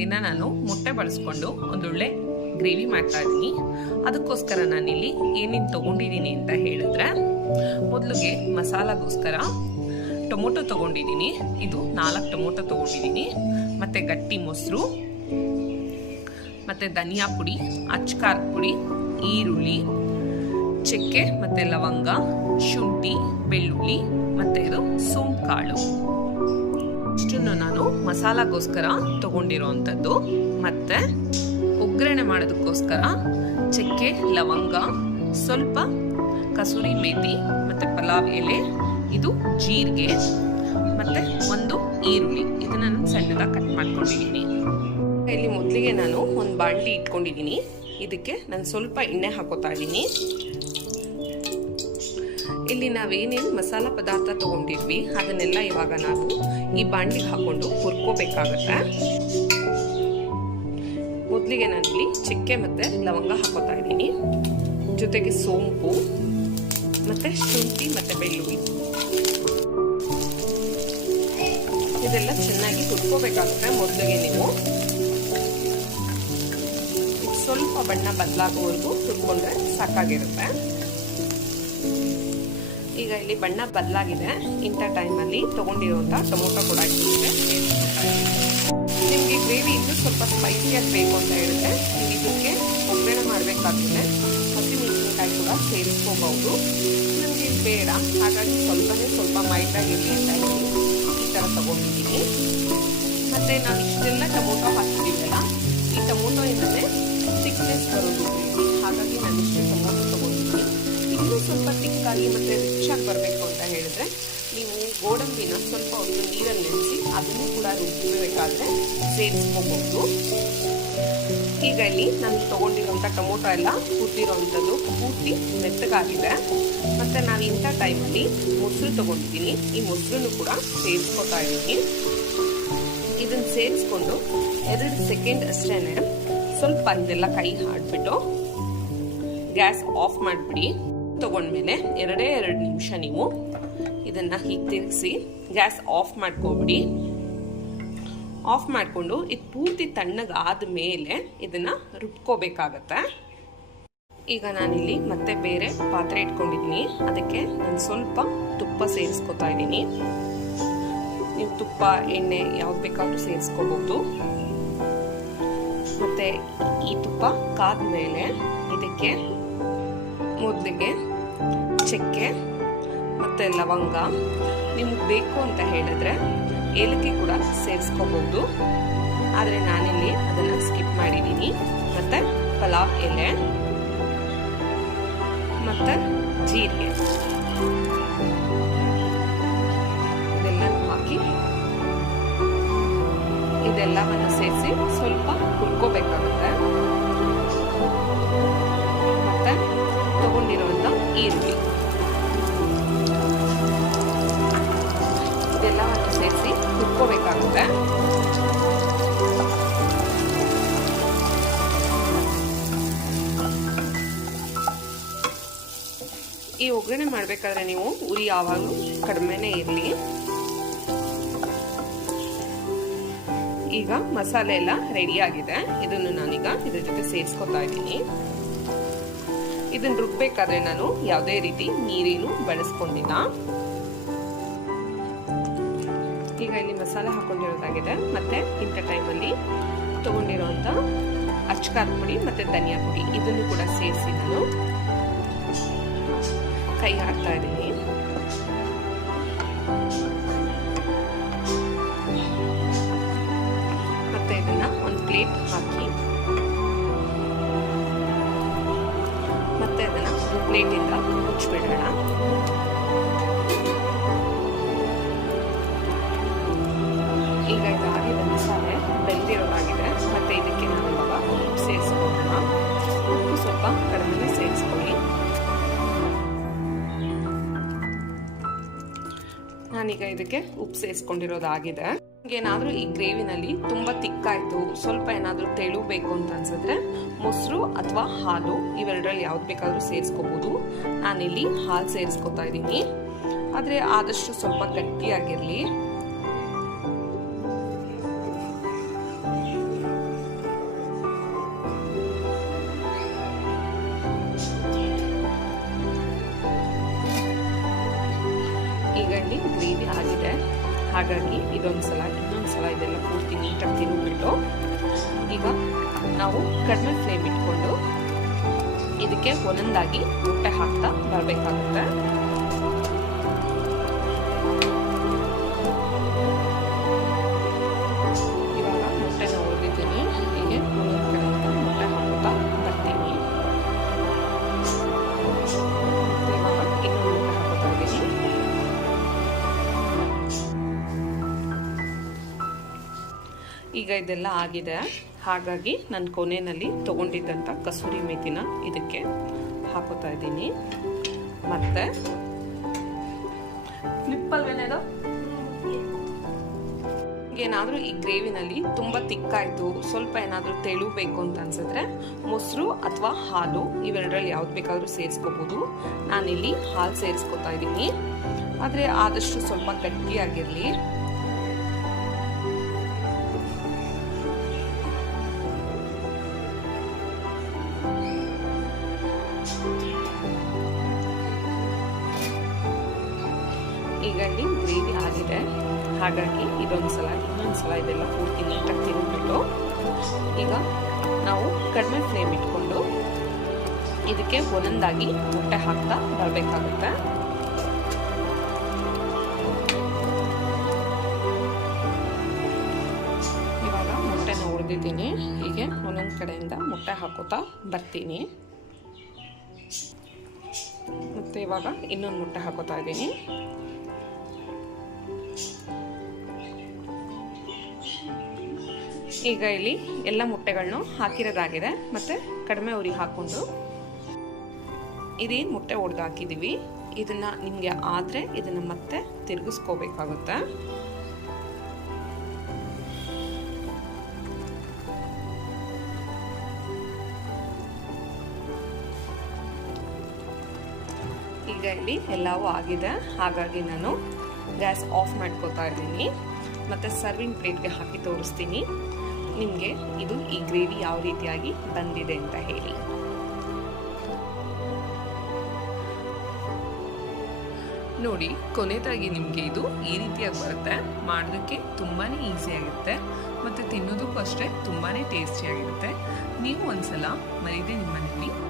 ದಿನ ನಾನು ಮೊಟ್ಟೆ ಬಳಸ್ಕೊಂಡು ಒಂದೊಳ್ಳೆ ಗ್ರೇವಿ ಮಾಡ್ತಾ ಇದ್ದೀನಿ. ಅದಕ್ಕೋಸ್ಕರ ನಾನಿಲ್ಲಿ ಏನೇನು ತೊಗೊಂಡಿದ್ದೀನಿ ಅಂತ ಹೇಳಿದ್ರೆ, ಮೊದಲಿಗೆ ಮಸಾಲಗೋಸ್ಕರ ಟೊಮೊಟೊ ತೊಗೊಂಡಿದ್ದೀನಿ. ಇದು ನಾಲ್ಕು ಟೊಮೊಟೊ ತೊಗೊಂಡಿದ್ದೀನಿ. ಮತ್ತು ಗಟ್ಟಿ ಮೊಸರು, ಮತ್ತು ಧನಿಯಾ ಪುಡಿ ಅಚ್ಕಾರದ ಪುಡಿ, ಈರುಳ್ಳಿ, ಚಕ್ಕೆ, ಮತ್ತು ಲವಂಗ, ಶುಂಠಿ, ಬೆಳ್ಳುಳ್ಳಿ, ಮತ್ತು ಇದು ಸೋಂಪು ಕಾಳು ಇಷ್ಟನ್ನು ನಾನು ಮಸಾಲಾಗೋಸ್ಕರ ತಗೊಂಡಿರೋವಂಥದ್ದು ಮತ್ತು ಒಗ್ಗರಣೆ ಮಾಡೋದಕ್ಕೋಸ್ಕರ ಚಕ್ಕೆ, ಲವಂಗ, ಸ್ವಲ್ಪ ಕಸೂರಿ ಮೇಥಿ ಮತ್ತು ಪಲಾವ್ ಎಲೆ, ಇದು ಜೀರಿಗೆ, ಮತ್ತು ಒಂದು ಈರುಳ್ಳಿ. ಇದನ್ನು ನಾನು ಸಣ್ಣದಾಗಿ ಕಟ್ ಮಾಡ್ಕೊಂಡಿದ್ದೀನಿ. ಇಲ್ಲಿ ಮೊದಲಿಗೆ ನಾನು ಒಂದು ಬಾಣಲಿ ಇಟ್ಕೊಂಡಿದ್ದೀನಿ. ಇದಕ್ಕೆ ನಾನು ಸ್ವಲ್ಪ ಎಣ್ಣೆ ಹಾಕೋತಾ ಇದ್ದೀನಿ. ಇಲ್ಲಿ ನಾವೇನೇನು ಮಸಾಲ ಪದಾರ್ಥ ತಗೊಂಡಿದ್ವಿ, ಅದನ್ನೆಲ್ಲ ಇವಾಗ ನಾವು ಈ ಬಾಣಲಿಗೆ ಹಾಕೊಂಡು ಹುರ್ಕೋಬೇಕಾಗತ್ತೆ. ಮೊದಲಿಗೆ ನಾನಿಲ್ಲಿ ಚಕ್ಕೆ ಮತ್ತು ಲವಂಗ ಹಾಕೋತಾ ಇದ್ದೀನಿ. ಜೊತೆಗೆ ಸೋಂಪು ಮತ್ತು ಶುಂಠಿ ಮತ್ತು ಬೆಳ್ಳುಳ್ಳಿ. ಇದೆಲ್ಲ ಚೆನ್ನಾಗಿ ಹುರ್ಕೋಬೇಕಾಗುತ್ತೆ ಮೊದಲಿಗೆ ನೀವು. ಸ್ವಲ್ಪ ಬಣ್ಣ ಬದಲಾಗೋವರೆಗೂ ಹುರ್ಕೊಂಡ್ರೆ ಸಾಕಾಗಿರುತ್ತೆ. ಈಗ ಇಲ್ಲಿ ಬಣ್ಣ ಬದಲಾಗಿದೆ. ಇಂಥ ಟೈಮಲ್ಲಿ ತೊಗೊಂಡಿರುವಂಥ ಟೊಮೊಟೊ ಕೂಡ ಇಟ್ಟಿದ್ರೆ ನಿಮಗೆ ಗ್ರೇವಿ ಇನ್ನೂ ಸ್ವಲ್ಪ ಸ್ಪೈಸಿಯಾಗಿ ಬೇಕು ಅಂತ ಹೇಳಿದ್ರೆ ನೀವು ಇದಕ್ಕೆ ಒಗ್ಗರಣೆ ಹಸಿ ಹಸಿಮೆಣಸಿನಕಾಯಿ ಕೂಡ ಸೇರಿಸ್ಕೋಬಹುದು. ನಮಗೆ ಬೇಡ. ಹಾಗಾಗಿ ಸ್ವಲ್ಪನೇ ಸ್ವಲ್ಪ ಮೈಟಾಗಿ ಅಂತ ಹೇಳಿ ಈ ಥರ ತೊಗೊಂಡಿದ್ದೀನಿ. ಮತ್ತು ನಾನು ಇಷ್ಟೆಲ್ಲ ಟೊಮೊಟೊ ಹಾಕಿದ್ದೀವಲ್ಲ ಈ ಟೊಮೊಟೊ ಏನಂದರೆ ಸಿಕ್ನೆಸ್ ಬರೋದು. ಹಾಗಾಗಿ ನಾನು ಇಷ್ಟೇ ಟೊಮೊಟೊ ತೊಗೊಂಡಿದ್ದೀನಿ. ಇನ್ನೂ ಸ್ವಲ್ಪ ತಿಕ್ಕಾಗಿ ಮತ್ತು ಬರಬೇಕು ಅಂತ ಹೇಳಿದ್ರೆ ನೀವು ಗೋಡಂಬಿನ ಸ್ವಲ್ಪ ಒಂದು ನೀರಲ್ಲಿ ನೆನೆಸಿ ಅದನ್ನು ಕೂಡ ರುಬ್ಬಿಬೇಕಾದ್ರೆ ಸೇರಿಸ್ಕೋಬಹುದು ಈಗ ಇಲ್ಲಿ ನಾನು ತಗೊಂಡಿರುವಂತ ಟೊಮೊಟೊ ಎಲ್ಲ ಹುಟ್ಟಿರೋವಂಥದ್ದು ಪೂರ್ತಿ ಮೆತ್ತಗಾಗಿದೆ. ಮತ್ತು ನಾವು ಇಂಥ ಟೈಮಲ್ಲಿ ಮೊಸರು ತಗೊಂಡಿದ್ದೀನಿ. ಈ ಮೊಸರನ್ನು ಕೂಡ ಸೇರಿಸ್ಕೊತಾ ಇದ್ದೀನಿ. ಇದನ್ನು ಸೇರಿಸ್ಕೊಂಡು ಎರಡು ಸೆಕೆಂಡ್ ಅಷ್ಟೇನೆ ಸ್ವಲ್ಪ ಇದೆಲ್ಲ ಕೈ ಹಾಡ್ಬಿಟ್ಟು ಗ್ಯಾಸ್ ಆಫ್ ಮಾಡಿಬಿಡಿ. ತಗೊಂಡ್ಮೇಲೆ ಎರಡೇ ಎರಡು ನಿಮಿಷ ನೀವು ಇದನ್ನ ಹೀಗೆ ತಿರುಗಿಸಿ ಗ್ಯಾಸ್ ಆಫ್ ಮಾಡ್ಕೊಬಿಡಿ. ಆಫ್ ಮಾಡಿಕೊಂಡು ಇದು ಪೂರ್ತಿ ತಣ್ಣಗೆ ಆದಮೇಲೆ ಇದನ್ನ ರುಬ್ಕೋಬೇಕಾಗತ್ತೆ. ಈಗ ನಾನಿಲ್ಲಿ ಮತ್ತೆ ಬೇರೆ ಪಾತ್ರೆ ಇಟ್ಕೊಂಡಿದ್ದೀನಿ. ಅದಕ್ಕೆ ನಾನು ಸ್ವಲ್ಪ ತುಪ್ಪ ಸೇರಿಸ್ಕೊತಾ ಇದ್ದೀನಿ. ನೀವು ತುಪ್ಪ, ಎಣ್ಣೆ ಯಾವ್ದು ಬೇಕಾದ್ರೂ ಸೇರಿಸ್ಕೋಬಹುದು ಮತ್ತೆ ಈ ತುಪ್ಪ ಕಾದ್ಮೇಲೆ ಇದಕ್ಕೆ ಮೊದಲಿಗೆ ಚಕ್ಕೆ ಮತ್ತು ಲವಂಗ ನಿಮಗೆ ಬೇಕು ಅಂತ ಹೇಳಿದ್ರೆ ಏಲಕ್ಕಿ ಕೂಡ ಸೇರಿಸ್ಕೋಬಹುದು ಆದರೆ ನಾನಿಲ್ಲಿ ಅದನ್ನು ಸ್ಕಿಪ್ ಮಾಡಿದ್ದೀನಿ ಮತ್ತು ಪಲಾವ್ ಎಲೆ ಮತ್ತು ಜೀರಿಗೆ ಇದೆಲ್ಲ ಹಾಕಿ ಇದೆಲ್ಲವನ್ನು ಸೇರಿಸಿ ಸ್ವಲ್ಪ ಹುರ್ಕೋಬೇಕಾಗುತ್ತೆ. ಈ ಒಗ್ಗರಣೆ ಮಾಡಬೇಕಾದ್ರೆ ನೀವು ಉರಿ ಯಾವಾಗಲೂ ಕಡಿಮೆನೇ ಇರಲಿ. ಈಗ ಮಸಾಲೆ ಎಲ್ಲ ರೆಡಿ ಆಗಿದೆ. ಇದನ್ನು ನಾನೀಗ ಇದ್ರ ಜೊತೆ ಸೇರಿಸ್ಕೊತಾ ಇದ್ದೀನಿ. ಇದನ್ನ ರುಬ್ಬೇಕಾದ್ರೆ ನಾನು ಯಾವುದೇ ರೀತಿ ನೀರೇನು ಬಳಸ್ಕೊಂಡಿಲ್ಲ. ಈಗ ಇಲ್ಲಿ ಮಸಾಲೆ ಹಾಕೊಂಡಿರೋದಾಗಿದೆ. ಮತ್ತೆ ಇಂಥ ಟೈಮಲ್ಲಿ ತಗೊಂಡಿರುವಂತ ಅಚ್ಕಾರದ ಪುಡಿ ಮತ್ತೆ ಧನಿಯಾ ಪುಡಿ ಇದನ್ನು ಕೂಡ ಸೇರಿಸಿ ಕೈ ಹಾಕ್ತಾ ಇದ್ದೀನಿ ಮತ್ತೆ ಇದನ್ನ ಒಂದು ಪ್ಲೇಟ್ ಹಾಕಿ. ಮತ್ತೆ ಅದನ್ನ ಒಂದು ಪ್ಲೇಟಿಂದ ಮುಚ್ಚಿಬಿಡೋಣ. ನಾನೀಗ ಇದಕ್ಕೆ ಉಪ್ಪು ಸೇರಿಸ್ಕೊಂಡಿರೋದಾಗಿದೆ ಏನಾದರೂ ಈ ಗ್ರೇವಿನಲ್ಲಿ ತುಂಬ ತಿಕ್ಕಾಯಿತು, ಸ್ವಲ್ಪ ಏನಾದರೂ ತೆಳು ಬೇಕು ಅಂತ ಅನ್ಸಿದ್ರೆ ಮೊಸರು ಅಥವಾ ಹಾಲು ಇವೆರಡರಲ್ಲಿ ಯಾವ್ದು ಬೇಕಾದರೂ ಸೇರಿಸ್ಕೋಬೋದು. ನಾನಿಲ್ಲಿ ಹಾಲು ಸೇರಿಸ್ಕೊತಾ ಇದ್ದೀನಿ. ಆದರೆ ಆದಷ್ಟು ಸ್ವಲ್ಪ ಗಟ್ಟಿಯಾಗಿರಲಿ. ಅಲ್ಲಿ ಗ್ರೇವಿ ಆಗಿದೆ. ಹಾಗಾಗಿ ಇದೊಂದು ಸಲ, ಇನ್ನೊಂದು ಸಲ ಇದೆಲ್ಲ ಪೂರ್ತಿ ನೀಟಾಗಿ ತಿರುಗಿಬಿಟ್ಟು ಈಗ ನಾವು ಕಡಿಮೆ ಫ್ಲೇಮ್ ಇಟ್ಕೊಂಡು ಇದಕ್ಕೆ ಒಂದೊಂದಾಗಿ ಮೊಟ್ಟೆ ಹಾಕ್ತಾ ಬರಬೇಕಾಗುತ್ತೆ. ಈಗ ಇದೆಲ್ಲ ಆಗಿದೆ. ಹಾಗಾಗಿ ನಾನು ಕೊನೆಯಲ್ಲಿ ತೊಗೊಂಡಿದ್ದಂಥ ಕಸೂರಿ ಮೇತಿನ ಇದಕ್ಕೆ ಹಾಕೋತಾ ಇದ್ದೀನಿ. ಮತ್ತೆ ಏನಾದರೂ ಈ ಗ್ರೇವಿನಲ್ಲಿ ತುಂಬ ತಿಕ್ಕಾಯಿತು, ಸ್ವಲ್ಪ ಏನಾದರೂ ತೆಳು ಬೇಕು ಅಂತ ಅನ್ಸಿದ್ರೆ ಮೊಸರು ಅಥವಾ ಹಾಲು ಇವೆರಡರಲ್ಲಿ ಯಾವ್ದು ಬೇಕಾದರೂ ಸೇರಿಸ್ಕೋಬೋದು. ನಾನಿಲ್ಲಿ ಹಾಲು ಸೇರಿಸ್ಕೊತಾ ಇದ್ದೀನಿ. ಆದರೆ ಆದಷ್ಟು ಸ್ವಲ್ಪ ಗಟ್ಟಿಯಾಗಿರಲಿ ಈಗ ಇಲ್ಲಿ ಗ್ರೇವಿ ಆಗಿದೆ. ಹಾಗಾಗಿ ಇದೊಂದು ಸಲ, ಇನ್ನೊಂದು ಸಲ ಇದೆಲ್ಲ ಪೂರ್ತಿ ನೀಟಾಗಿ ತಿನ್ಬಿಟ್ಟು ಈಗ ನಾವು ಕಡಿಮೆ ಫ್ಲೇಮ್ ಇಟ್ಕೊಂಡು ಇದಕ್ಕೆ ಒಂದೊಂದಾಗಿ ಮೊಟ್ಟೆ ಹಾಕ್ತಾ ಬರಬೇಕಾಗುತ್ತೆ. ಇವಾಗ ಮೊಟ್ಟೆನ ಹೊಡೆದಿದ್ದೀನಿ ಹೀಗೆ ಒಂದೊಂದು ಕಡೆಯಿಂದ ಮೊಟ್ಟೆ ಹಾಕೋತಾ ಬರ್ತೀನಿ. ಮತ್ತು ಇವಾಗ ಇನ್ನೊಂದು ಮೊಟ್ಟೆ ಹಾಕೋತಾ ಇದ್ದೀನಿ. ಈಗ ಇಲ್ಲಿ ಎಲ್ಲ ಮೊಟ್ಟೆಗಳನ್ನು ಹಾಕಿರೋದಾಗಿದೆ. ಮತ್ತು ಕಡಿಮೆ ಉರಿ ಹಾಕ್ಕೊಂಡು ಇದೇನು ಮೊಟ್ಟೆ ಒಡೆದು ಹಾಕಿದ್ದೀವಿ ಇದನ್ನು ನಿಮಗೆ ಆದರೆ ಇದನ್ನು ಮತ್ತೆ ತಿರುಗಿಸ್ಕೋಬೇಕಾಗುತ್ತೆ. ಈಗ ಇಲ್ಲಿ ಎಲ್ಲವೂ ಆಗಿದೆ. ಹಾಗಾಗಿ ನಾನು ಗ್ಯಾಸ್ ಆಫ್ ಮಾಡ್ಕೋತಾ ಇದ್ದೀನಿ. ಮತ್ತು ಸರ್ವಿಂಗ್ ಪ್ಲೇಟ್ಗೆ ಹಾಕಿ ತೋರಿಸ್ತೀನಿ. ನಿಮಗೆ ಇದು ಈ ಗ್ರೇವಿ ಯಾವ ರೀತಿಯಾಗಿ ಬಂದಿದೆ ಅಂತ ಹೇಳಿ. ನೋಡಿ ಕೊನೆದಾಗಿ ನಿಮಗೆ ಇದು ಈ ರೀತಿಯಾಗಿ ಬರುತ್ತೆ. ಮಾಡೋದಕ್ಕೆ ತುಂಬಾ ಆಗುತ್ತೆ. ಮತ್ತು ತಿನ್ನೋದಕ್ಕೂ ಅಷ್ಟೇ ತುಂಬಾ ಟೇಸ್ಟಿಯಾಗಿರುತ್ತೆ ನೀವು ಒಂದ್ಸಲ ಮರೀದೆ ನಿಮ್ಮ ಮನೇಲಿ.